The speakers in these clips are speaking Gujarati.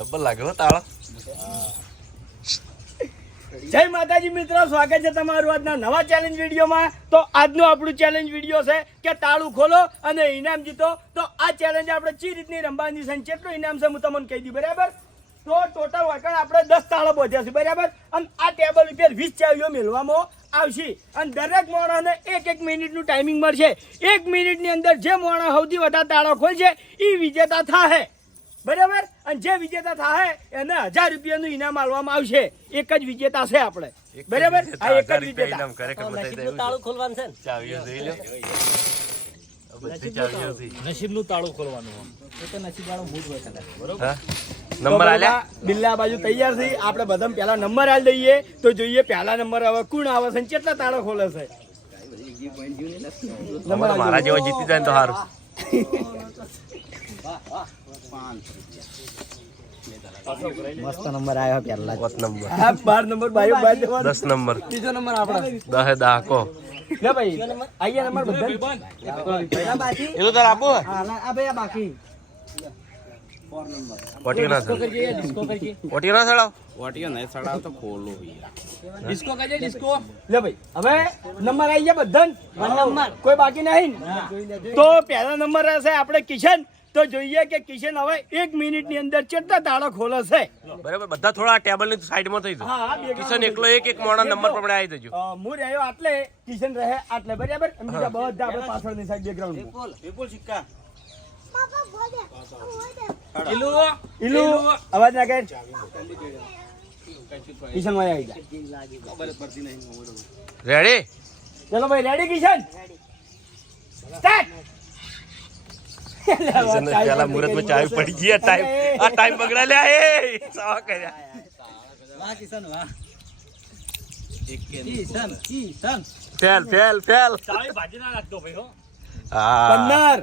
સબર લાગે હો તાળો. જય માતાજી મિત્રો, સ્વાગત છે તમારું આજના નવા ચેલેન્જ વિડીયોમાં. તો આજનું આપણું ચેલેન્જ વિડીયો છે કે તાળું ખોલો અને ઇનામ જીતો. તો આ ચેલેન્જ આપણે ચી રીતની રમવાની છે, કેટલું ઇનામ છે હું તમને કહી દઉં, બરાબર? તો ટોટલ વળકણ આપણે 10 તાળો બોધ્યા છે, બરાબર? અને આ ટેબલ ઉપર 20 ચાવીઓ મેળવામાં આવશે અને દરેક માણસને 1 મિનિટનું ટાઈમિંગ મળશે. 1 મિનિટની અંદર જે માણસ સૌથી વધારે તાળો ખોલશે એ વિજેતા થાશે, બરાબર? અને જે વિજેતા થાય એને 1000 રૂપિયાનું ઇનામ આપવામાં આવશે. એક જ વિજેતા છે આપણે, બરાબર? આ એક જ વિજેતા. તાળું ખોલવાનું છે ને, ચાવીઓ જોઈ લો. બધી ચાવીઓ છે. નસીબનું તાળું ખોલવાનું. એ તો નસીબ વાળો મૂડ હોય કદાચ, બરોબર? હા નંબર આલ્યા. બિલ્લા બાજુ તૈયાર છે. આપણે બધા પહેલા નંબર આલ દઈએ તો જોઈએ પહેલા નંબર હવે કોણ આવે છે, કેટલા તાળો ખોલે છે. મારા જેવો જીતી જાય ને તો સારું. મસ્ત નંબર આવ્યો પહેલા. 5 નંબર. હા, 12 નંબર બાયો બાર દેવાનો. 10 નંબર. બીજો નંબર આપણો. 10 કો લે ભાઈ, આયા નંબર બધા બાકી. એલો તાર આપો. હા, આ ભાઈ આ બાકી. ઓટીઓ ના સળ. ડિસ્કો કરજે. ઓટીઓ ના સળાવ. ડિસ્કો કરજે, ડિસ્કો. લે ભાઈ, હવે નંબર આવી ગયા બધા. નંબર કોઈ બાકી નહીં. તો પહેલા નંબર હશે આપણે કિશન. તો જોઈએ કે કિશન હવે 1 મિનિટની અંદર કેટલા તાળો ખોલે છે. બરાબર, બધા થોડા ટેબલ ની સાઈડમાં થઈ જાય. હા, કિશન એકલો એક મોણા નંબર પ્રમાણે આવી દેજો. હું રહ્યો આટલે, કિશન રહે આટલે, બરાબર? અને બીજા બધા આપણે પાછળની સાઈડ બેકગ્રાઉન્ડ. ઇલુ અવાજ ના કર. કિશન ભાઈ આવી ગયા. રેડી? ચલો ભાઈ, રેડી કિશન? સ્ટાર્ટ. કિશન પેલા મુહૂર્ત માં ચાવી પડી ગઈ. આ ટાઈમ બગડા લ્યા. એ સાવા કર્યા. વાહ કિશન, વાહ. કિશન. ફેલ. ચાવી ભાજી ના નાખતો ભાઈ હો. હા 15.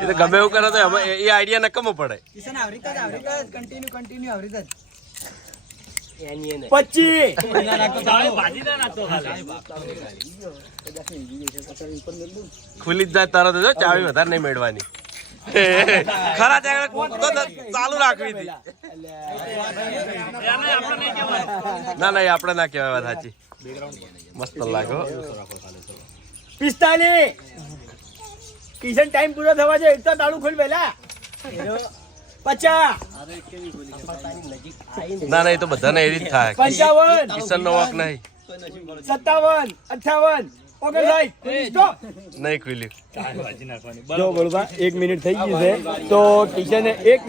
એ તો ગમે એવું કરે તો એ આઈડિયા નકમો પડે. કિશન આવરી કર કન્ટિન્યુ આવરી કર. 25. ચાવી ભાજી ના નાખતો ખાલી. ખુલી જ જાય તરત જ હો, ચાવી વધારે નહીં મેળવાની. ખરા ચાકડે ચાલુ રાખવી હતી. ના એ આપણે ના કહેવાય, વાત સાચી. મસ્ત લાગે હો. 45. કિશન ટાઈમ પૂરો થવા છે એટલા તાળું ખોલ પહેલા. 50. ના એ તો બધાને એવી જ થાય. 55. કિશન નો વોક નહીં. 57. 58. ઓકે સાહેબ, સ્ટોપ. નહીં ખુલ્યું. જો બોલવા 1 મિનિટ થઈ ગઈ છે. તો કિશને 1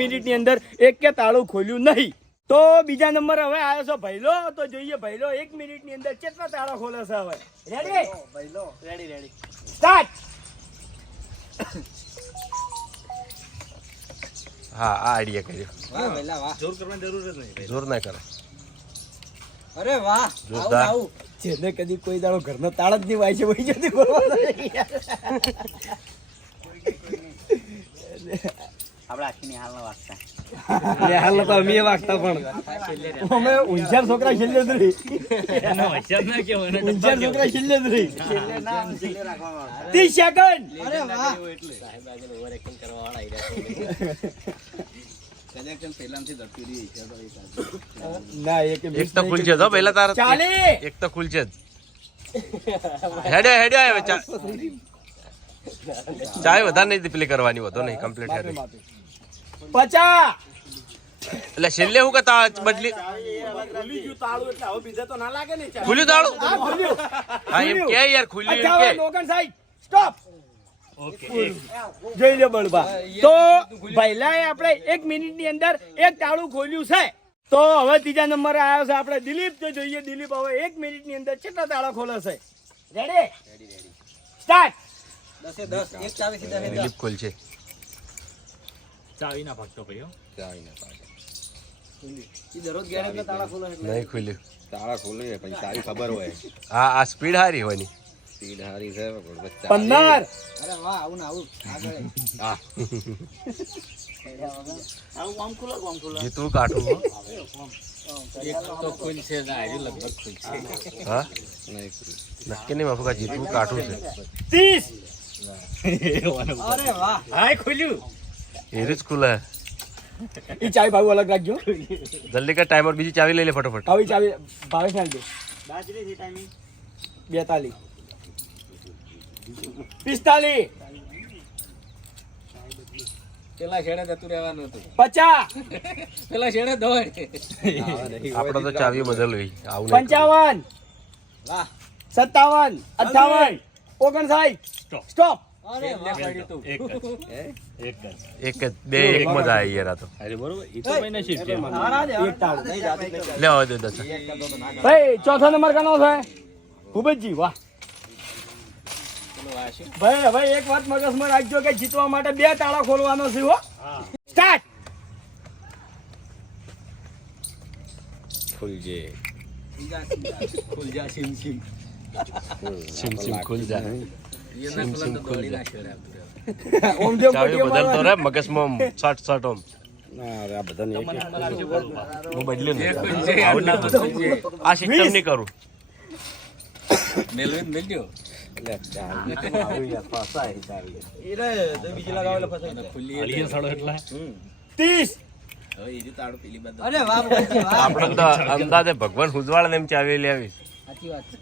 મિનિટની અંદર એક કે તાળું ખોલ્યું નહીં. તો બીજા નંબર હવે આવ્યો છે ભૈલો. તો જોઈએ ભૈલો 1 મિનિટની અંદર કેટલા તાળા ખોલે છે. હવે રેડી? રેડી. સ્ટાર્ટ. હા આ આઈડિયા કર્યો. વાહ વેલા વાહ. જોર કરવાની જરૂર જ નહીં. જોર ના કરે. અરે વાહ. જોરદાર. જેને કદી કોઈ દાડો ઘરનો તાળ જ નહીં વાય છે વહી જતી બોલવા. આપડા આખીની હાલના વાગતા. હાલ તો અમે વાગતા પણ અમે હોશિયાર છોકરા છેલ્લે જ રહી. હોશિયાર ના કેવો એને હોશિયાર છોકરા છેલ્લે જ રહી. છેલ્લે નામ છેલ્લે રાખવામાં આવે. 30 સેકન્ડ. અરે વાહ. સાહેબ આગળ ઓવર એક્ટિંગ કરવા વાળા આયા છે. કદાચ પહેલાથી ધરતી રહી છે તો ના એક એક તો ખુલશે તો પહેલા તાર. 40. એક તો ખુલશે જ. હેડ્યો હવે ચાવી વધારે નહીં પેલી કરવાની હોતો નહીં. કમ્પ્લીટ હેડે 50. એટલે છેલ્લે હું કે બદલી ખુલ્યું તાળું. હા એમ કે યાર ખુલ્યું એમ કે. 59. સ્ટોપ. જોઈ લે બળબા. તો પહેલા આપણે 1 મિનિટની અંદર એક તાળું ખોલ્યું છે. તો હવે ત્રીજા નંબરે આવ્યો છે આપણે દિલીપ. તો જોઈએ દિલીપ હવે 1 મિનિટની અંદર કેટલા તાળા ખોલે છે. રેડી? સ્ટાર્ટ. 10 એક ચાવી થી 10 દિલીપ ખુલશે. ચાવી ના ભાગતો ભાઈ હો. ઈ દરરોજ ગેરેજમાં તાળા ખોલે એટલે નહીં ખુલ્યું. તાળા ખોલે પછી સારી ખબર હોય. હા આ સ્પીડ હારી હોવાની. સ્પીડ હારી છે 15. અરે વાહ આવું ને આવું આગળ હા આવું આમ ખોલો જીતવું કાઠું હો. એક તો ખુલ છે ના હજી લગભગ ખુલ છે હા નહીં નક્કી નહીં બાપુ જીતવું કાઠું છે. 30. અરે વાહ હાય ખુલ્યું એ રીત ખુલે ઈ ચાવી ભાવ અલગ રાખજો. જલ્દી કર ટાઈમર બીજી ચાવી લઈ લે ફટોફટ આવી ચાવી ભાવેશ નાખ દે. 42 45 પેલા છેડે જતું રહેવાનું હતું 50 પેલા છેડે દોડ આપડે તો ચાવી બદલવી આવું નહીં 55 વાહ 57 58 59 સ્ટોપ. અરે વાહ પડ્યું તું એક જ બે એકમાં જ આવી યાર આ તો એક તાળું. લે હવે દે 10 ભાઈ ચોથો નંબર કનો છે? ભૂપતજી વાહ. ભાઈ એક વાત મગજમાં રાખજો કે જીતવા માટે 2 તાળા ખોલવાનો છે હો. સ્ટાર્ટ. ખુલજે ખુલ જા સિમ સિમ સિમ સિમ ખુલ જા એના ખુલા તો દોડી ના છેડે આવતું ઓમ દેવ ચાવી પટીઓ બદલતો મારવા. રે મગજમાં શર્ટ શર્ટ ઓમ ના અરે આ બધાને એક હું બદલ્યું ને ખુલ છે આવું નહીં કરું. આ સિસ્ટમ નહીં કરું મેલવીન મેલ્યો લે ચાવી આવી યાર ફસાય ચાવી ખુલ્લી 30 હવે એ રીતે આડું પેલી બાદ અરે વાહ ભૂપતજી, વાહ. આપણે તો અંદાજે ભગવાન હુજવાળ ને એમ ચાવી લેવી સાચી વાત છે.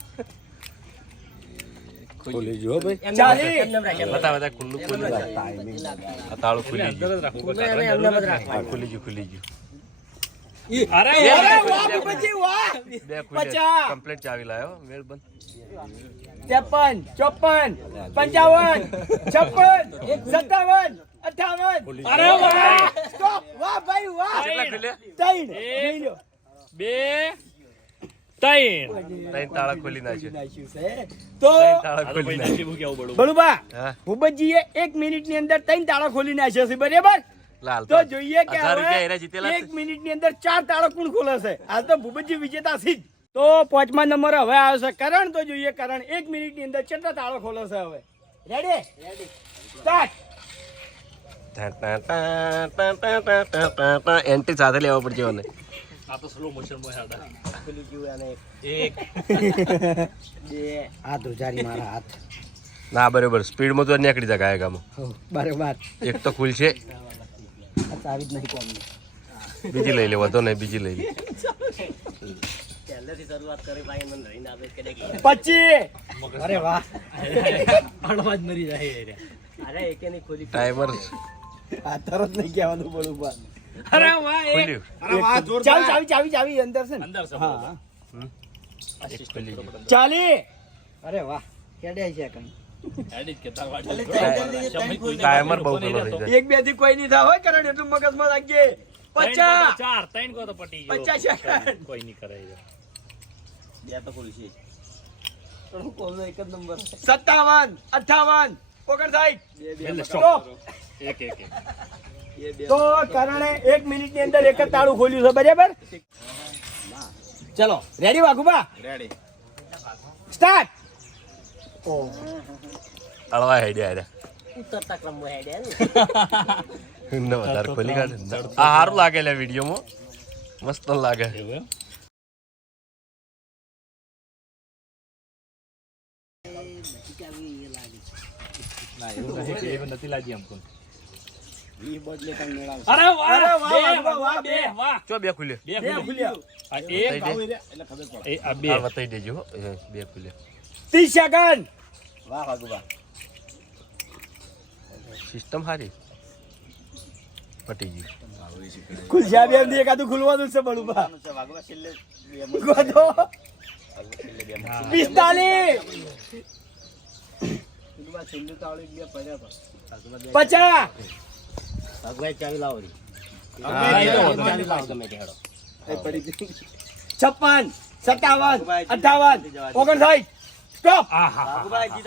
ખુલી જો ભાઈ 40 બતા બતા ખુલ્લું ખુલ્લું આ તાળું ખુલી ગયું હા, ખુલી ગયું ખુલી ગયું અરે વાહ ભૂપતજી વાહ. બે ખુલે 50 કમ્પ્લીટ ચાવી લાયો મેળ બંધ 53 54 55 56 57 58 અરે વાહ. સ્ટોપ. વાહ ભાઈ વાહ. કેટલા ખુલ્યા 3 લઈ લો. ત્રણ તાળા ખોલી નાખ્યું નાખ્યું છે. તો ત્રણ તાળા ખોલી નાખ્યું બળુબા હા ભૂપતજીએ 1 મિનિટની અંદર 3 તાળા ખોલી નાખ્યા છે બરાબર. લાલ તો જોઈએ કે 1000 રૂપિયા એરા જીતેલા હવે 1 મિનિટની અંદર 4 તાળા કોણ ખોલે છે. હાલ તો ભૂપતજી વિજેતા છે જ. તો 5મા નંબર હવે આવ્યો છે કરણ. તો જોઈએ કરણ 1 મિનિટની અંદર કેટલા તાળા ખોલે છે હવે. Ready start. એન્ટ્રી સાથે લેવા પડશે મને હાથ ઉજારી મારા હાથ. ના બરોબર સ્પીડમાં તો નીકળી જાય ગાયકામાં બરોબર. એક તો ખુલ છે આ ચાવી જ નહીં કોમની. બીજી લઈ લે વધો નહીં બીજી લઈ લે 25 અરે વાહ. ટાઈમર આ તરત નહીં કહેવાનું બળુબા. ખુલ્યું ચાવી અંદર છે ને? હા. એક ખુલી ગયું. 40 અરે વાહ. કેડે છે કણ. ટાઈમર બહુ પેલો થઈ જાય 1 2 થી કોઈ નહીં થાય હોય કરણ એટલું મગજમાં રાખજે. 50 સેકન્ડ. કોમનો એક જ નંબર. 57 58 59 સ્ટોપ. તો કરણે 1 મિનિટની અંદર એક જ તાળું ખોલ્યું છે બરાબર. ચલો રેડી વાઘુબા રેડી સ્ટાર્ટ. અળવા હેડ્યા હેડ્યા ઉતરતા ક્રમમાં હેડ્યા ને. ને વધારે ખોલી કાઢે આ સારું લાગે લે વિડીયોમાં મસ્ત લાગે અરે વાહ વાઘુબા, વાહ બે ચો બે ખુલ્યો બે ખુલ્યા. બતાવી દેજો હો. બે ખુલ્યો 30 સેકન્ડ. વાહ વાઘુબા. સિસ્ટમ સારી પટી ગયું ખુલશા બે દી એકાદું ખુલવાનું છે બળુબા. ગોધો 45 50 ભગવાન ચાવી લાવો રી. ચાવી લાવો તમે હેડો. 56 57 58 59 સ્ટોપ.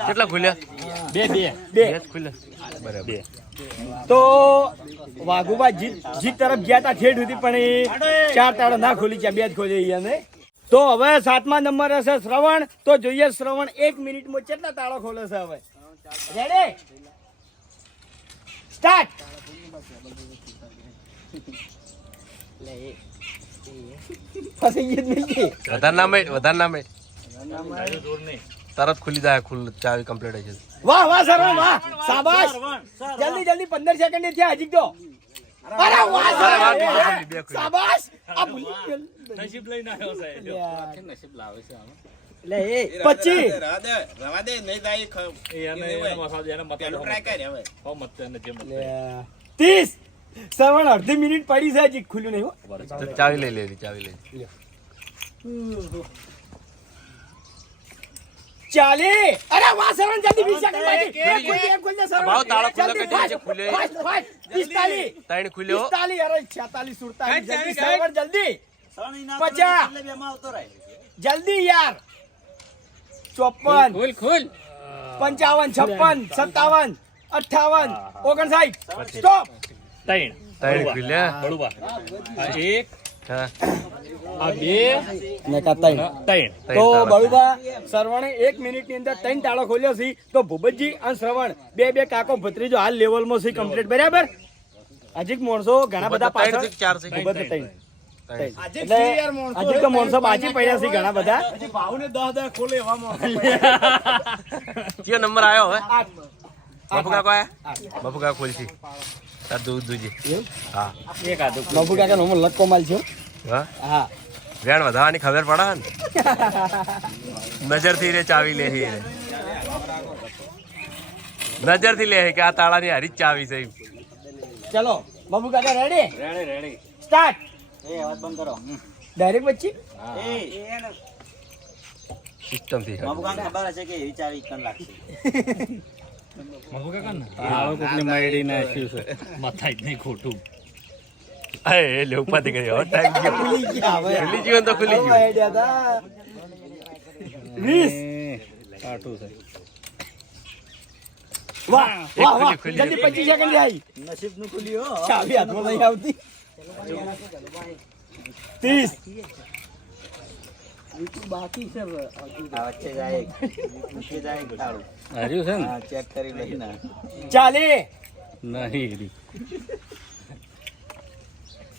કેટલા ખુલ્યા બે જ ખુલ્યા બરાબર તો વાઘુબા જીત તરફ ગયા હતા ઠેઠ સુધી પણ એ 4 તાળા ના ખોલી છે, 2 જ ખોલી અહીંયા. તો હવે 7મા નંબર હશે શ્રવણ. તો જોઈએ શ્રવણ 1 મિનિટમાં કેટલા તાળા ખોલે છે હવે. Ready start. ફસી ગઈ જ નહીં. વધારે ના મેળ તરત ખુલી જાય ચાવી કમ્પ્લીટ છે વાહ વાહ શ્રવણ વાહ શાબાશ. જલ્દી 15 સેકન્ડ થયા હજી તો અરે વાહ અરે વાહ, સાહેબ. બીજું ખુલ્લી, બે ખુલ્લી. શાબાશ આ ભૂલી ગયો. નસીબ લઈને આવ્યો છે યાર. કે નસીબ લાવે છે આમાં લે એ 25 રવા દે નહીં થાય એને મસાજ એને મત પેલું ટ્રાય કરે હવે હો મત એને જે મત 30 શ્રવણ અડધી મિનિટ પડી છે હજી ખુલ્યું નહીં હો. તો ચાવી લઈ લે ચાવી લઈ 40 અરે વાહ શ્રવણ જલ્દી 20 સેકન્ડ બાકી ખુલી એક ખુલી એક ખુલી શ્રવણ ભાવ તાળો ખુલ્લો જલ્દી, કરી દેજે, ફાસ્ટ, ખુલે. Fast, fast. 45 ત્રણ ખુલ્યો 45 અરે 46 47 જલ્દી શ્રવણ જલ્દી 50 જલ્દી યાર 54 ખુલ ખુલ 55 56 57 58 59 સ્ટોપ ત્રણ ખુલ્યા બળુબા આ એક હા આ બે નકા ત્રણ ત્રણ તો બળુબા શ્રવણે 1 મિનિટની અંદર 3 તાળો ખોલ્યો છે તો ભૂપતજી અને શ્રવણ બે કાકો ભત્રીજો હાલ લેવલમાં છે કમ્પ્લીટ બરાબર હજી માણસો ઘણા બધા પાછળ ચાર છે ભૂપત ત્રણ એટલે હજી તો માણસો બાજી પડ્યા છે ઘણા બધા ભાવને 10 ખોલે એવા માણસો કયો નંબર આવ્યો હવે પડ્યા. બફુ કાકો આયા બફુ કાકો ખોલશી તાર દૂધ દૂજી હા એક આદુ બાબુ કાકા નો લક્કો માલ છે હા હા વેણ વધારવાની ખબર પડે ને નજર થી રે ચાવી લે રે નજર થી લે કે આ તાળાની હારી જ ચાવી છે ચલો બાબુ કાકા રેડી રેડી સ્ટાર્ટ એ અવાજ બંધ કરો ડાયરેક્ટ પછી સિસ્ટમ થી બાબુ કામ ખબર હશે કે એવી ચાવી કન લાગશે મગુ કાકા ને આવો કોકની માયડી નાખ્યું છે મથાઈ જ નહીં ખોટું એ લે ઉપાધિ કરી હવે ટાઈમ ગયો ખુલી ગયા હવે ખુલી ગયું તો ખુલી હવે ગયું આઈડિયા હતા 20 કાઠું છે વાહ વાહ વાહ ખુલી, જલ્દી 25 સેકન્ડ આવી નસીબ નું ખુલ્યું ચાવી હાથમાં નહીં આવતી 30 બાકી છે આ વચ્ચે જાય નીચે જાય તાળું હાર્યું છે હા ચેક કરી લઈ ના 40 ને નહીં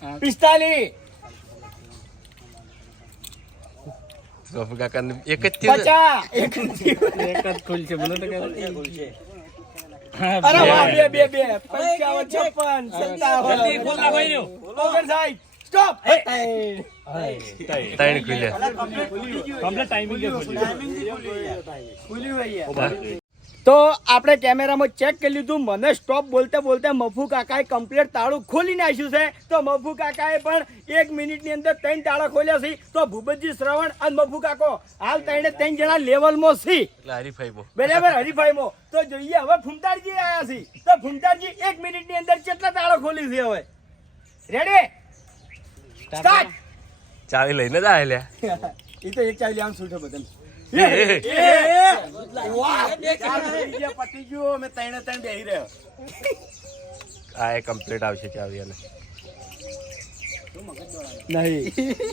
45 બફુ કાકા એક જ થયું છે. 50 એક જ ખુલ છે મને તો કે ખુલશે અરે વાહ બે 55 56 જલ્દી ખોલ નાખો એનો. 57 સ્ટોપ ત્રણ ખુલ્યા કમ્પ્લીટ ટાઈમિંગ કે ખુલ્યું તો આપણે કેમેરામાં ચેક કરી લીધું મને સ્ટોપ બોલતે બોલતે મફુ કાકાએ કમ્પ્લીટ તાળું ખોલી નાખ્યું છે તો મફુ કાકાએ પણ 1 મિનિટની અંદર 3 તાળા ખોલ્યા છે તો ભૂપતજી શ્રવણ અને મફુ કાકો હાલ ત્રણ જણા લેવલમાં છે એટલે હરીફાઈમાં બરાબર હરીફાઈમાં તો જોઈએ હવે ફૂમતારજી આયા છે તો ફૂમતારજી 1 મિનિટની અંદર કેટલા તાળા ખોલી છે હવે રેડી સ્ટાર્ટ ચાવી લઈને જ આયા લ્યા એ તો એક ચાલી આમ છૂટો બદલ આ એ કમ્પ્લીટ આવશે ચાવી અને નહીં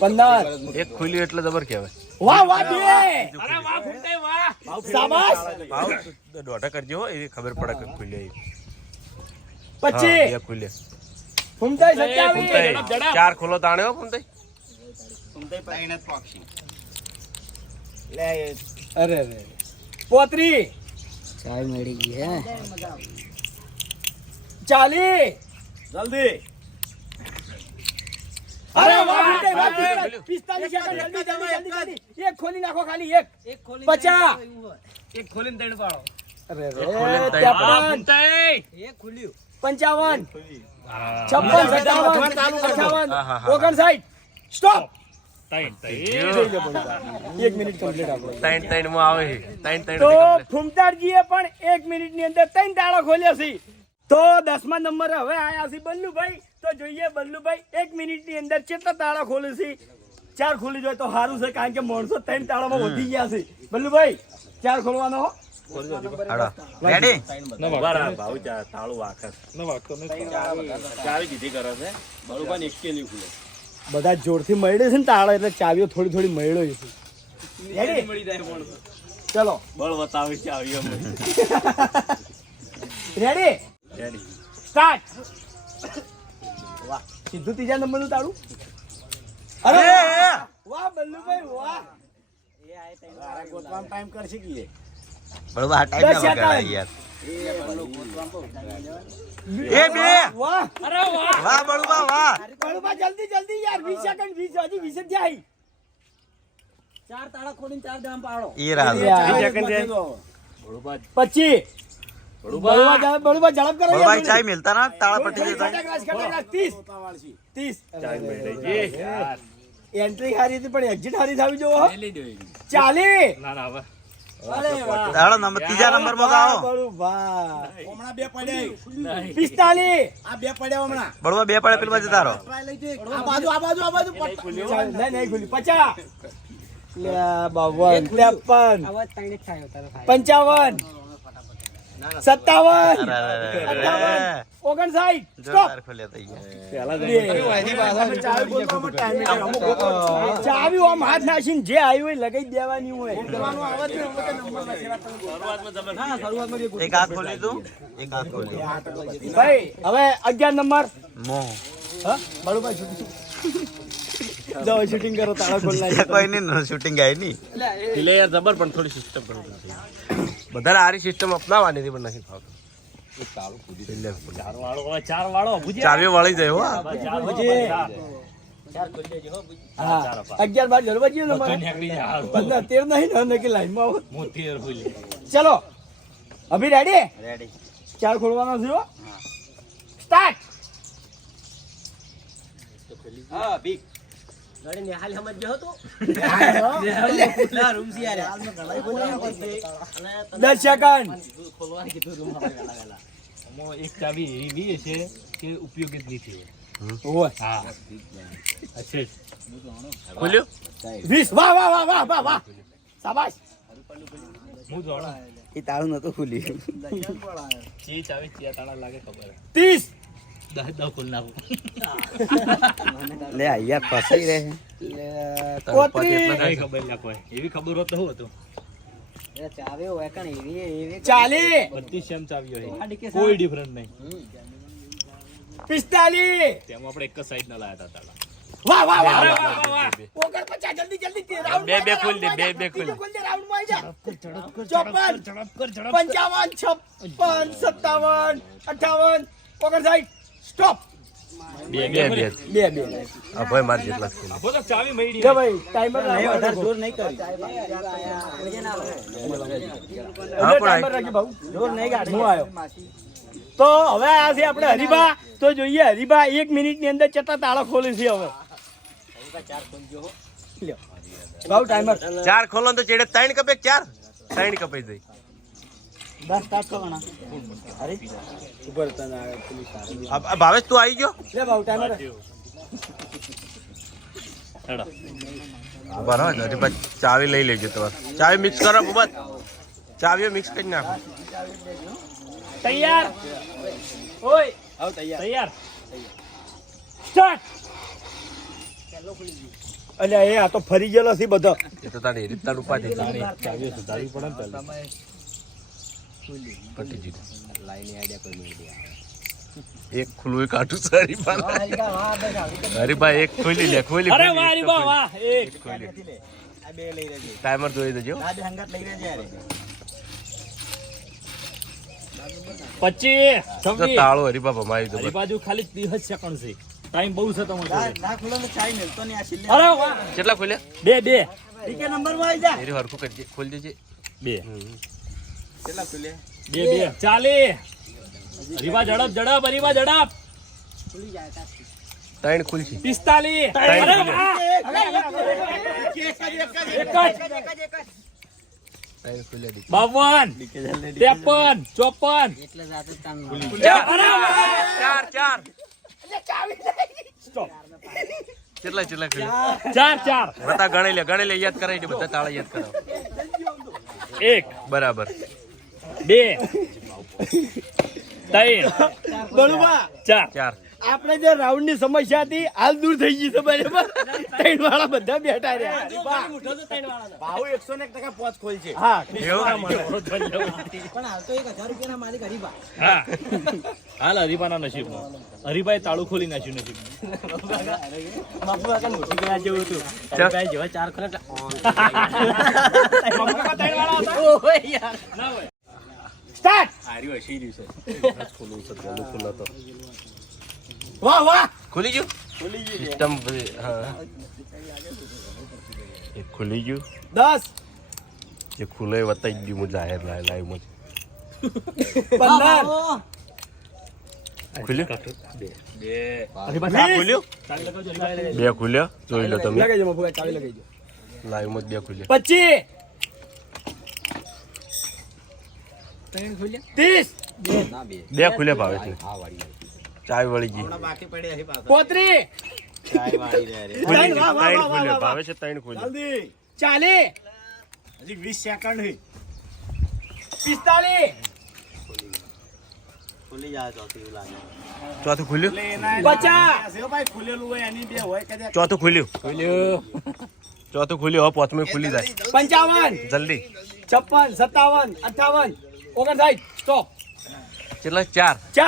15 એક ખુલ્યું એટલે જબર કહેવાય વાહ વાહ બે અરે વાહ ફૂટે વાહ શાબાશ ભાવ દોઢા કરજો હો, એ ખબર પડે કે ખુલ્યા એ. હા, 25 બે ખુલ્યા ફૂમતાઈ 27 ફૂમતાઈ, ચાર ખોલો તાણે હો ફૂમતાઈ. ઊંધાઈ પાઈને જ પક્ષી અરે અરે 35 ચાવી મળી ગઈ હે 40 જલ્દી અરે વાહ ફૂમતાઈ, વાહ ખુલ્યું. 45 સેકન્ડ જલ્દી જલ્દી એક ખોલી નાખો ખાલી એક 50 એક ખોલીને ત્રણ પાડો અરે એક ખોલીને ત્રણ 53 ફૂમતાઈ 55 હા. 56 હા, હા, 57 59 સ્ટોપ ત્રણ ગયો. 1 મિનિટ કમ્પ્લીટ આપણે ત્રણ ત્રણ માં આવે છે. ત્રણ ત્રણ તો થી complete. ફૂમતારજીએ પણ 1 મિનિટની અંદર 3 તાળા ખોલ્યા છે તો 10મા નંબરે હવે આયા છે બલ્લુભાઈ તો જોઈએ બલ્લુભાઈ 1 મિનિટની અંદર કેટલા તાળા ખોલે છે 4 ખોલી જાય તો સારું છે કારણ કે માણસો 3 તાળામાં વધી ગયા છે બલ્લુભાઈ 4 ખોલવાનો હો હાલો. Ready? ચાવી દીધી કરે છે બરોબર એક કે નહીં ખુલે બધા જોરથી મળ્યો છે ને તાળા એટલે ચાવીઓ થોડી થોડી મળ્યો છે Ready? મળી જાય પણ ચલો બળ બતાવી ચાવીઓ રેડી રેડી સ્ટાર્ટ વાહ સીધું ત્રીજા નંબરનું તાળું અરે વાહ બલ્લુભાઈ વાહ ગોતવાનો ટાઈમ કરશે કે બરોબર, આ time ના દસ બગાડાય સેકન્ડ. યાર. એ બે વાહ વાહ બળુબા વાહ બળુબા જલ્દી જલ્દી યાર 20 સેકન્ડ 20 હજી 20 જ જાય. ચાર તાળા ખોલીને ચાર દામ પાડો. એ રાજ 20 સેકન્ડ છે. 25 બળુબા ઝડપ કરો બળુબા ચાય મિલતા ના તાળા પટ્ટી દેતા ખટક 30 એન્ટ્રી હારી હતી પણ એક્ઝિટ હારી થાવી જોવો 40 ના ના હવે તાળો નંબર ત્રીજા નંબર માં આવો બળુબા હમણાં બે પડ્યા 45 આ બે પડ્યા હમણાં બળવા બે પડે પેલી બાજુ તારો આ બાજુ નહીં ખુલી 50 લે ભગવાન 53 55 57 59 સ્ટોપ જોરદાર ખોલ્યા તઈ ચાવી આમ હાથ નાખીને જે આવ્યું હોય લગાઈ દેવાની હોય. એક હાથ ખોલી તું એક હાથ ખોલી ભાઈ હવે 11 નંબર મોહ હા બળુભાઈ જાઓ શૂટિંગ કરો તાળા ખોલ નાખી. કોઈ નહીં શૂટિંગ આવી નહીં એટલે યાર જબર પણ થોડી સિસ્ટમ કરો બધાને આરી સિસ્ટમ અપનાવવાની હતી પણ નથી ફાવતું ચાર વાળો ભુજિયા ચાવીઓ વળી જાય હો હા 11 બાર જલવા ગયો ને મારે નીકળી જાય 15 13 નહીં ને કે લાઈનમાં આવો. મોતી ખુલી ચલો અભી રેડી ચાર ખોલવાનો છે હો સ્ટાર્ટ. હા બીક દસ સેકન્ડ એક ચાવી એવી છે કે ઉપયોગી જ નથી ઓય હા અચ્છા ખોલ્યો 20 વાહ વાહ વાહ વાહ વાહ વાહ શાબાશ. હું જોડા એ તાળું નતું ખુલ્યું ચી ચાવી ચિયા તાળા લાગે ખબર 30 દસ ખોલ નાખું લે યાર ફસાઈ રહે કઈ ખબર ના કોઈ એવી ખબર હોત તો શું હતું 40 બધી સેમ ચાવી હોય કોઈ ડિફરન્સ નહીં 45 તેમાં આપણે એક જ સાઈડ ના લાયા હતા તાળા વાહ વાહ વાહ વાહ 49 જલ્દી જલ્દી તે રાઉન્ડ બે બે ખોલ દે બે ખોલ દે રાઉન્ડ માં આવી જા 54 55 57 58 59 સ્ટોપ. બે બે આ ભાઈ માર જેટલા જ ખોલ્યા. બોલો ચાવી મળી જો ભાઈ ટાઈમર રાખો જોર નહીં કરી ટાઈમર રાખી બાબુ જોર નહીં ગાડી હું આવ્યો તો હવે આ છે આપણે હરીબા તો જોઈએ હરીબા 1 મિનિટની અંદર કેટલા તાળા ખોલે છે હવે લ્યો બાબુ ટાઈમર ચાર ખોલો ને તો ચેડે 3 કપે 4 કપાઈ જાય 10 સ્ટાર્ટ કરવાના અરે ઉપર તને આવે પોલીસ આ ભાવેશ તું આવી ગયો લે બાબુ ટાઈમર હેડો બરાબર હજી પછી ચાવી લઈ લેજો તમારે ચાવી મિક્સ કરો બસ ચાવીઓ મિક્સ કરી નાખો તૈયાર ઓય આવ તૈયાર તૈયાર સ્ટાર્ટ અલ્યા એ આ તો ફરી ગયેલો છે બધો એ તો તારી રીતના ઉપાધી ચાવીઓ સુધારવી પડે ને પહેલા પટી જીધું એક ખુલ્લું કાઢું સારી હરીભાઈ એક ખોલી લે ખોલી અરે વાહ રી વાહ વાહ એક આ બે લઈ રહેજે ટાઈમર જોઈ દેજો આ બે હંગાત લઈ રહેજે યાર 25 તો 26 તાળો હરીબા ભમાવી દો મારી બાજુ ખાલી 30 સેકન્ડ છે ટાઈમ બહુ છે તમારો ના ખુલ્લો ને ચાઈ મેલતો નહીં આ છેલ્લે અરે વાહ કેટલા ખોલ્યા બે ટીકે નંબર માં આવી જા એરી હરખું કરજે ખોલી દેજે બે કેટલા ખુલ્યા બે ચાલી હરીબા ઝડપ હરીબા ઝડપ 3 ખુલશે 45 અરે વાહ ત્રણ ખુલ્યા દીધી 52 53 54 અરે વાહ ચાર કેટલા ખોલ્યા ચાર બતા ગણી લે યાદ કરાવી દે બધા તાળા યાદ કરાવો એક બરાબર 2 3 બળુબા 4 આપણે જે રાઉન્ડ ની સમસ્યા હતી હાલ દૂર થઈ ગઈ છે બરાબર 3 વાળા બધા બેઠા રહ્યા ભાવ 101% પોચ ખોલ છે હા એવું પણ હાલ તો 1000 રૂપિયાના માલિક હરીબા હા હાલ હરીબાના નસીબમાં હરીબાએ તાળું ખોલી નાખ્યું નસીબ બાપુ કાકા મોટી ગયા જેવું હતું ચાલ. જેવા ચાર ખોલે ના હોય સ્ટાર્ટ વાહ વાહ ખુલી ગયું સિસ્ટમ હા એ ખુલી ગયું 10 જે ખુલે વતાઈ ગયું હું જાહેર લાઈવ માં 15 ખુલ્યું હરીબા ખુલ્યું બે ખુલ્યા જોઈ લો તમે લગાઈ દો મફુકા ચાવી લગાઈ દો લાઈવ માં બે ખુલ્યા 25 30 બે ખુલ્યા ભાવે છે ચાય વળી ગઈ બાકી પડ્યા છે પાછા 35 ખુલી વાહ, વાહ, ત્રણ વાહ, ખુલ્યા વાહ, ભાવે છે ત્રણ ખુલ્યા જલ્દી 40 હજી 20 સેકન્ડ છે 45 ખુલી જાય તો એવું લાગે ચોથું ખુલ્યું 50 ભાઈ ખુલેલું હોય એની બે હોય કદાચ ચોથું ખુલ્યું ચોથું ખુલ્યું હવે પાંચમું ખુલી જાય 55 જલ્દી 56 57 58 59 સ્ટોપ કેટલા ચાર 4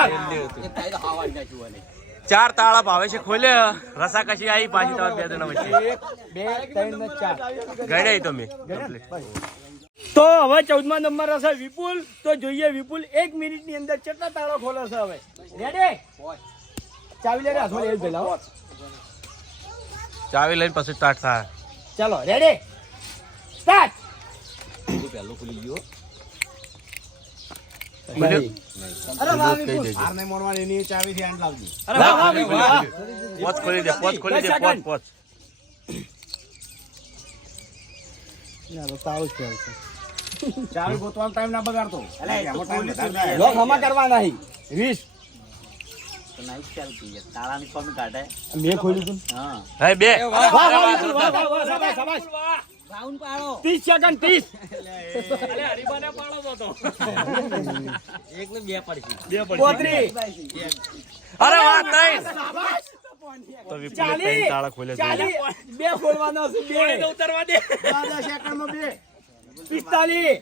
ચાર તાળા ભાવે છે ખોલ્યા રસા કશી આવી પાછી તમારે બે જણા વચ્ચે 1 2 3 ને 4 ગણાય તમે complete. તો હવે 14મા નંબર હશે વિપુલ તો જોઈએ વિપુલ 1 મિનિટની અંદર કેટલા તાળા ખોલે છે હવે રેડી ચાવી લે રે હાથમાં લે પેલા ચાવી લઈને પછી સ્ટાર્ટ થાય ચાલો રેડી સ્ટાર્ટ ખુલ્યું? અરે વાહ કહી વિપુલ દેજો. આરને મોરવાની એની ચાવી થી આંડ લાવજી અરે વાહ વાહ વિપુલ વાહ. પોચ ખોલી દે પોચ ખોલી દે 10 પોચ સેકન્ડ. પોચ ચાવી ગોતવાનો ટાઈમ ના બગાડતો લોક હમા કરવા નહીં 20 નાઈટ ચાલતી તાળાની કોણ કાઢે મેં ખોલ્યું તું હા હે બે વાહ વાહ વિપુલ વાહ વાહ વાહ શાબાશ શાબાશ રાઉન્ડ પાડો 30 સેકન્ડ 30 એક ને બે પડશે 35 અરે વાહ ત્રણ શાબાશ તો વિપુલે ત્રણ તાળા ખોલ્યા છે 40 બે ખોલવાનો છે બે ઉતરવા દે 10 સેકન્ડમાં બે 45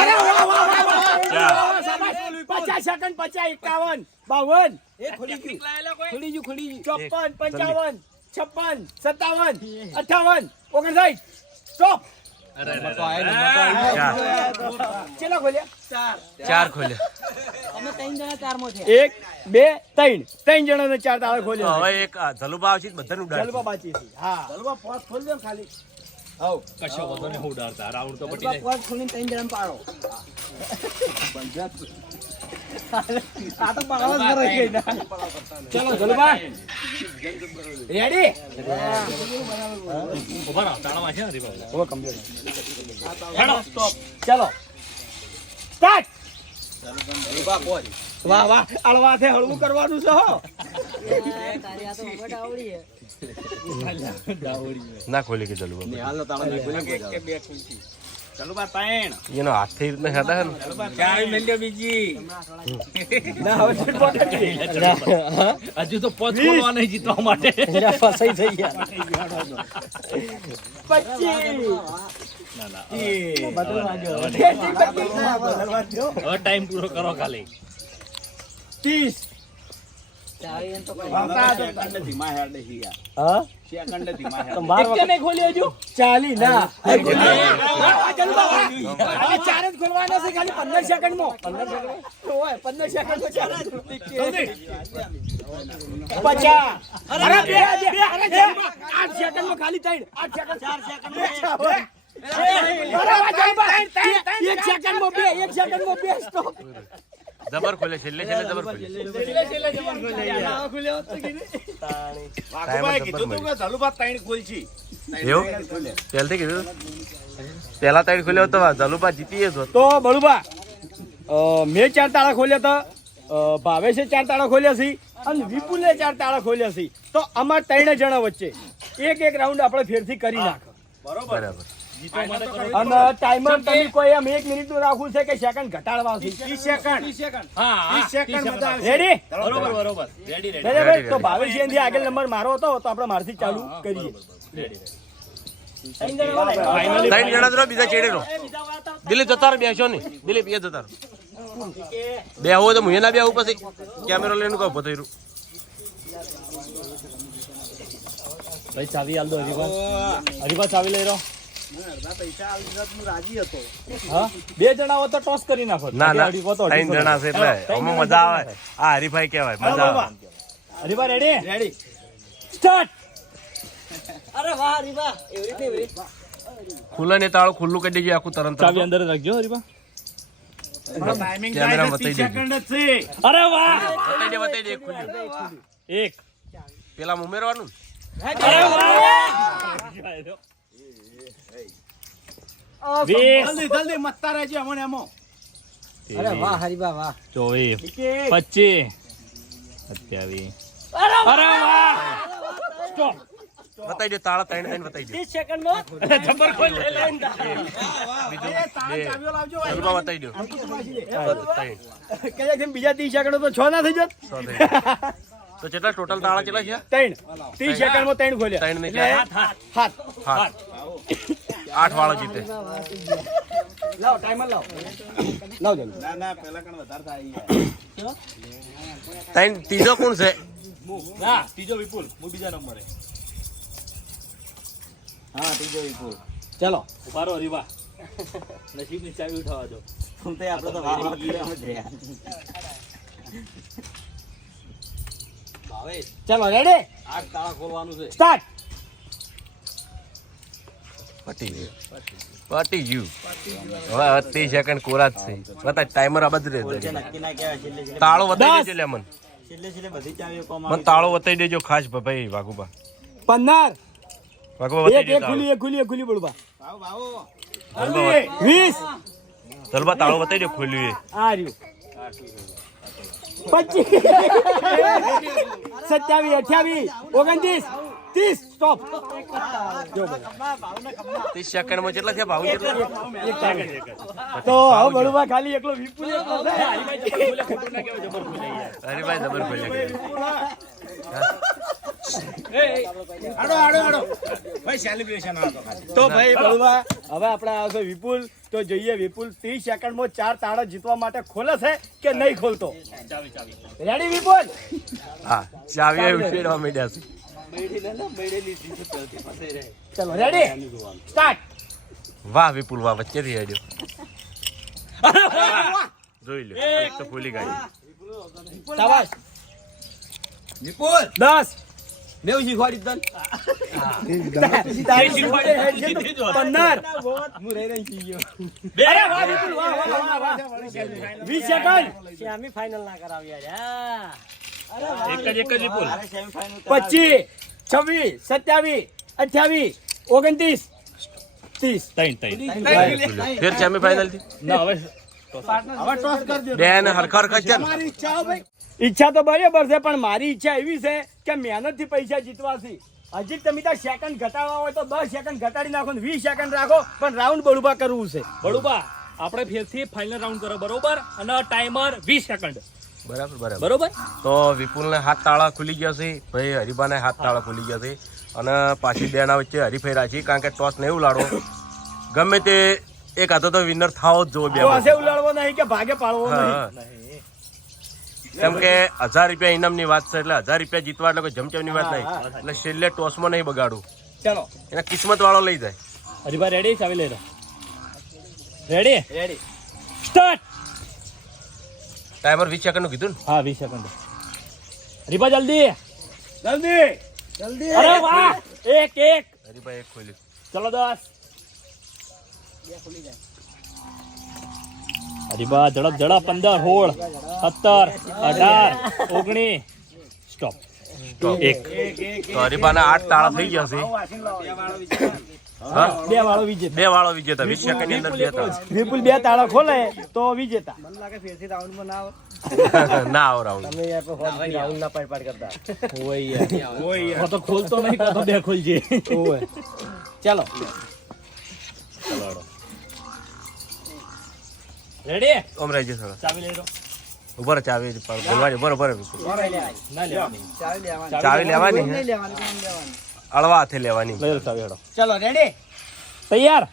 અરે વાહ વાહ વાહ વાહ શાબાશ 50 સેકન્ડ 50 51 52 એ ખોલી ગયું 54 55 56 57 58 સ્ટોપ ચેલા ખોલ્યા ચાર ખોલ્યા અમે ત્રણ જણા ચારમાં છે 1 2 3 જણાને ચાર તાળા તો ખોલ્યા હવે એક જલુબા આવશે બધાનું જલવા ઉડાડ બાકી છે હા જલવા પોત ખોલ દે ખાલી આવ કશો બધો ને ઉડાડતા રાઉન્ડ તો પટી જાય પોત ખોલીને ત્રણ જણા પાડો આ તો પાડવા જ રહી ગઈ ના ચલો જલવા રેડી ઉભા રહો તાળામાં છે ને હરીભાઈ ઓ કમ્પ્લીટ હેડો સ્ટોપ ચલો સ્ટાર્ટ વાહ વાહ અળવાથે હળવું કરવાનું છે હો તારી આ તો મગજ આવડી હે ના ખોલી કે જલુબા હાલો તાળા ચલો બા ત્રણ એનો હાથ થી રીતના ખાતા હે ને ચાવી મેલ્યો બીજી ના હવે તો પોટ હજુ તો પોચ ખોલવા નહીં જીતવા માટે ફસાઈ થઈ ગયા 25 હવે ટાઈમ પૂરો કરો ખાલી 30 ચાવી એમ તો નહીં ખોલી હજુ 40 ના ચાર જ ખોલવાના છે ખાલી 15 સેકન્ડમાં 15 સેકન્ડમાં ચાર જ 50 અરે બે 8 સેકન્ડમાં ખાલી 3 8 સેકન્ડ 4 સેકન્ડ એક સેકન્ડમાં બે સ્ટોપ જબર ખોલે છેલ્લે છેલ્લે જબર ખોલે એવું પહેલથી કીધું પહેલા ત્રણ ખોલ્યો હતો જલુબા જીતી જ તો બળુબા મેં ચાર તાળા ખોલ્યા હતા ભાવેશે ચાર તાળા ખોલ્યા છે અને વિપુલે ચાર તાળા ખોલ્યા છે તો અમાર ત્રણ જણા વચ્ચે એક રાઉન્ડ આપણે ફેરથી કરી નાખો બરાબર અને ટાઈમર તમે કોઈ એમ 1 મિનિટ નું રાખવું છે કે સેકન્ડ ઘટાડવા છે 30 સેકન્ડ રેડી બરોબર રેડી બરાબર તો ભાવેશ એની આગળ નંબર મારો હતો તો આપણે મારથી ચાલુ કરીએ ત્રણ જણા જ રહો બીજા ચેડે રહો દિલીપ જતા રહો બેસો ને દિલીપ એ જતા રહો બે હોય તો હું ના બે આવું પછી કેમેરો લઈને કહું ઉભો થઈ રહ્યું ભાઈ ચાવી આલ દો હરીભા ચાવી લઈ રહ્યો હા 2 જણા હો તો ટોસ કરી નાખો ના ના અઢી કો તો 3 જણા છે એટલે આમાં મજા આવે આ હરીફાઈ કહેવાય મજા આવે હરીબા રેડી રેડી સ્ટાર્ટ અરે વાહ રીબા એવી રીતે ખુલ્લે ને તાળું ખુલ્લું કરી દેજો આખું તરત ચાવી અંદર રાખજો હરીબા ટાઈમિંગ કેમેરા થાય છે, 30 બતાવી દેજો. સેકન્ડ જ છે. અરે વાહ બતાવી દે ખુલ્લું એક પેલા ઉમેરવાનું અરે વાહ 20 જલ્દી જલ્દી મસ્તા રહેજો અમને એમો અરે વાહ હરીબા વાહ 24 25 27 અરે વાહ સ્ટોપ બતાવી દે તાળા 3 બતાવી દે 30 સેકન્ડમાં જબર ખોલ લે લે ચાવીઓ લાવજો જલ્દી બતાવી દો કે જેમ બીજા 30 સેકન્ડ તો 6 ના થઈ જત તો કેટલા ટોટલ તાળા કેટલા છે 3 30 સેકન્ડમાં 3 ખોલ્યા ત્રણ નહીં, એટલે હાથ 8 વાળો જીતે લાવ ટાઈમર લાવ લાવ જલ્દી ત્રીજો કોણ છે ના ત્રીજો વિપુલ હું બીજા નંબરે ચલો ઉભારો હરીબા નસીબની ચાવી ઉઠાવા દો ચલો રેડી 8 તાળા ખોલવાનું છે સ્ટાર્ટ પટી ગયું હવે 30 સેકન્ડ કોરા જ છે બતા ટાઈમર આ બધું રહે તાળો બતાવી દેજો લેમન મને તાળો બતાવી દેજો ખાસ ભાઈ વાઘુબા 15 વાઘુબા બતાવી એક દેજો ખુલી ખુલી બળબા જલ્દી. 20 જલ્દી તાળો બતાવી દે ખોલ્યું એ આ રહ્યું 25 27 28 29 30 સ્ટોપ 30 સેકન્ડમાં કેટલા થયા ભાવ કેટલા તો હવે બળબા ખાલી એકલો વિપુલ એકલો છે. અરે ભાઈ જબર ખોલ્યા તો ભાઈ બળવા હવે આપણે આવશે વિપુલ તો જોઈએ વિપુલ 30 સેકન્ડમાં 4 તાળા જીતવા માટે ખોલે છે કે નહીં ખોલતો રેડી વિપુલ હા ચાવી ઉછેરવા માંડ્યા છે ચલો રેડી સ્ટાર્ટ વાહ વિપુલ વાહ વચ્ચેથી હેડ્યો જોઈ લો એક તો ખુલી ગઈ શાબાશ વિપુલ 10 મેં શીખવાડી તન 15 અરે વાહ વિપુલ વાહ વાહ વાહ 20 સેકન્ડ સેમી ફાઇનલ ના કરાવ્યા એક જ વિપુલ 25 26 27 28 29 30 ફેર સેમીફાઇનલ થી ના હવે બે ને હરખા હરખા છે ને? ઈચ્છા તો બરાબર છે પણ મારી ઈચ્છા એવી છે કે મહેનત થી પૈસા જીતવા છે હજી તમે ત્યાં સેકન્ડ ઘટાડવા હોય તો 10 સેકન્ડ ઘટાડી નાખો ને 20 સેકન્ડ રાખો પણ રાઉન્ડ બળુબા કરવું છે બળુબા આપણે ફેરથી ફાઇનલ રાઉન્ડ કરો બરોબર અને ટાઈમર 20 સેકન્ડ બરાબર બરાબર બરોબર તો વિપુલને 7 તાળા ખુલી ગયા છે ભાઈ હરીબાને 7 તાળા ખુલી ગયા છે અને પાછી બેના વચ્ચે હરીફાઈ રાખી કારણ કે ટોસ નહીં ઉલાડો ગમે તે એક હાથો તો વિનર થાવો જ જોવો બે તો હશે ઉલાડવો નહીં કે ભાગે પાડવો નહીં કેમ કે 1000 રૂપિયા ઇનામની વાત છે એટલે 1000 રૂપિયા જીતવા એટલે કોઈ જમચમની વાત નહીં એટલે છેલ્લે ટોસમાં નહીં બગાડું ચલો એના કિસ્મત વાળો લઈ જાય હરીબા રેડી ચાવી લઈ લો ready ready start timer 20 second નું કીધું ને હા 20 સેકન્ડ હરીબા જલ્દી જલ્દી જલ્દી અરે વાહ એક હરીભાઈ એક ખોલ્યું ચલો 10 હરીબા ઝડપ 15 16 17 18 19 સ્ટોપ એક તો હરીબાના 8 તાળા થઈ ગયા છે હા બે વાળો વિજેતા બે વાળો વિજેતા 20 સેકન્ડ ની અંદર બે તાળા વિપુલ બે તાળા ખોલે તો વિજેતા ના આવો રાઉન્ડ તો ખોલતો નહીં તો બે ખોલજે ચાલો રેડી ઓમ રહેજે સર ચાવી લઈ લો ઉપર ચાવી બોલવાની બરોબર ના લેવાની ચાવી લેવાની હે? અળવા હાથે લેવાની લઈ લો ચાવી હેડો ચલો રેડી તૈયાર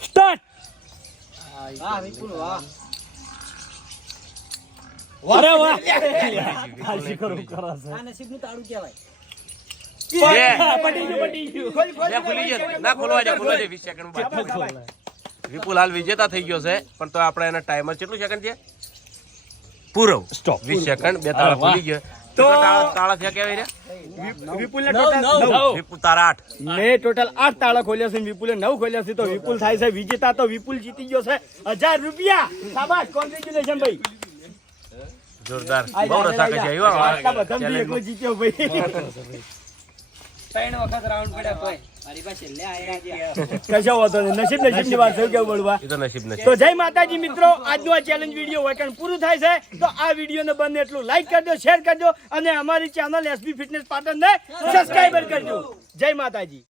સ્ટાર્ટ અરે વાહ હાજી કરો કરો આ નસીબનું તાળું કહેવાય પટી ગયું. ખોલ, ખોલ, લે, ખુલી ગયો. ના ખોલવા દે 20 સેકન્ડ બાકી. વિપુલ હાલ વિજેતા થઈ ગયો છે પણ તો આપણે એના ટાઈમર કેટલું સેકન્ડ છે પૂરો સ્ટોપ 20 સેકન્ડ બે તાળા ખુલી ગયા તો તાળા થયા કેવા રહ્યા વિપુલને ટોટલ 9. વિપુલ તારા 8 મેં ટોટલ 8 તાળા ખોલ્યા છે અને વિપુલે 9 ખોલ્યા છે તો વિપુલ થાય છે વિજેતા. તો વિપુલ જીતી ગયો છે 1000 રૂપિયા. શાબાશ, કોંગ્રેચ્યુલેશન ભાઈ. જોરદાર બહુ રસાકસ આવ્યો આટલા બધામાંથી એકલો જીત્યો ભાઈ. 3 વખત રાઉન્ડ પડ્યા કોઈ મારી પાસે છેલ્લે આયા ગયા. કશો વાંધો નહીં. નસીબની વાત છે કેવું બળવા. એ તો નસીબ નથી તો જય માતાજી મિત્રો, આજનો આ ચેલેન્જ વિડીયો વાકણ પૂરું થાય છે. તો આ વિડીયોને બને એટલું લાઈક કરજો, શેર કરજો અને અમારી ચેનલ એસબી ફિટનેસ પાટણને સબસ્ક્રાઇબર કરજો. જય માતાજી.